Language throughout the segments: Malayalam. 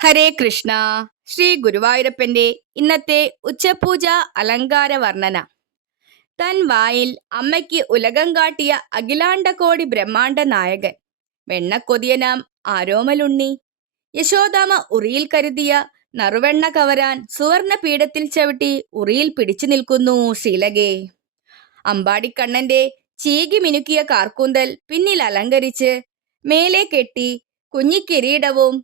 ഹരേ കൃഷ്ണ. ശ്രീ ഗുരുവായൂരപ്പന്റെ ഇന്നത്തെ ഉച്ചപൂജ അലങ്കാര വർണ്ണന. തൻ വായിൽ അമ്മയ്ക്ക് ഉലകം കാട്ടിയ അഖിലാണ്ടകോടി ബ്രഹ്മാണ്ട നായകൻ, വെണ്ണക്കൊതിയനാം ആരോമലുണ്ണി. യശോദാമ ഉറിയിൽ കരുതിയ നറുവെണ്ണ കവരാൻ സുവർണ പീഠത്തിൽ ചവിട്ടി ഉറിയിൽ പിടിച്ചു നിൽക്കുന്നു ശ്രീലകേ. അമ്പാടിക്കണ്ണന്റെ ചീകി മിനുക്കിയ കാർക്കൂന്തൽ പിന്നിൽ അലങ്കരിച്ച് മേലെ കെട്ടി കുഞ്ഞിക്കിരീടവും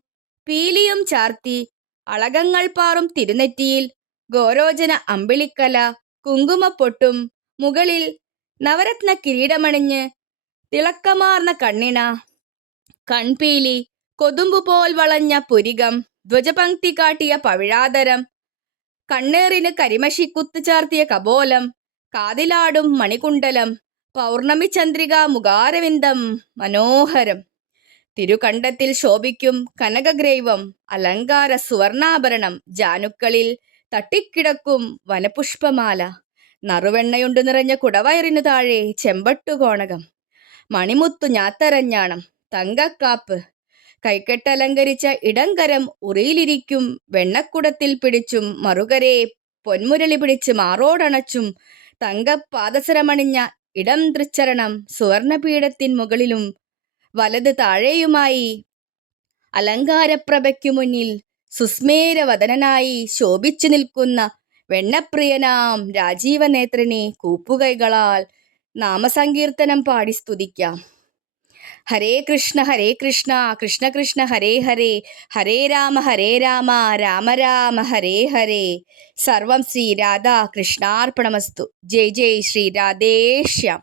പീലിയും ചാർത്തി അളകങ്ങൾ പാറും തിരുനെറ്റിയിൽ ഗോരോചന അമ്പിളിക്കല കുങ്കുമപ്പൊട്ടും മുകളിൽ നവരത്ന കിരീടമണിഞ്ഞ് തിളക്കമാർന്ന കണ്ണിണ, കൺപീലി, കൊതുമ്പുപോൽ വളഞ്ഞ പുരികം, ധ്വജപംക്തി കാട്ടിയ പവിഴാതരം, കണ്ണേറിന് കരിമഷിക്കുത്ത് ചാർത്തിയ കപോലം, കാതിലാടും മണികുണ്ടലം, പൗർണമി ചന്ദ്രിക മുഖാരവിന്ദം മനോഹരം, തിരുകണ്ഠത്തിൽ ശോഭിക്കും കനകഗ്രൈവം, അലങ്കാര സുവർണാഭരണം, ജാനുക്കളിൽ തട്ടിക്കിടക്കും വനപുഷ്പമാല, നറുവെണ്ണയുണ്ടു നിറഞ്ഞ കുടവയറിനു താഴെ ചെമ്പട്ടുകോണകം, മണിമുത്തു ഞാത്തരഞ്ഞാണം, തങ്കക്കാപ്പ്, കൈക്കെട്ടലങ്കരിച്ച ഇടങ്കരം ഉറിയിലിരിക്കും വെണ്ണക്കുടത്തിൽ പിടിച്ചും മറുകരെ പൊന്മുരളി പിടിച്ച് മാറോടണച്ചും തങ്കപാദസരമണിഞ്ഞ ഇടം തൃച്ചരണം സുവർണപീഠത്തിൻ മുകളിലും വലത് താഴെയുമായി അലങ്കാരപ്രഭയ്ക്കു മുന്നിൽ സുസ്മേരവദനായി ശോഭിച്ചു നിൽക്കുന്ന വെണ്ണപ്രിയനാം രാജീവനേത്രനെ കൂപ്പുകൈകളാൽ നാമസങ്കീർത്തനം പാടി സ്തുതിക്കാം. ഹരേ കൃഷ്ണ കൃഷ്ണ കൃഷ്ണ ഹരേ ഹരേ, ഹരേ രാമ രാമ രാമ ഹരേ ഹരേ. സർവം ശ്രീ രാധാ കൃഷ്ണാർപ്പണമസ്തു. ജയ് ജയ് ശ്രീ രാധേശ്യാം.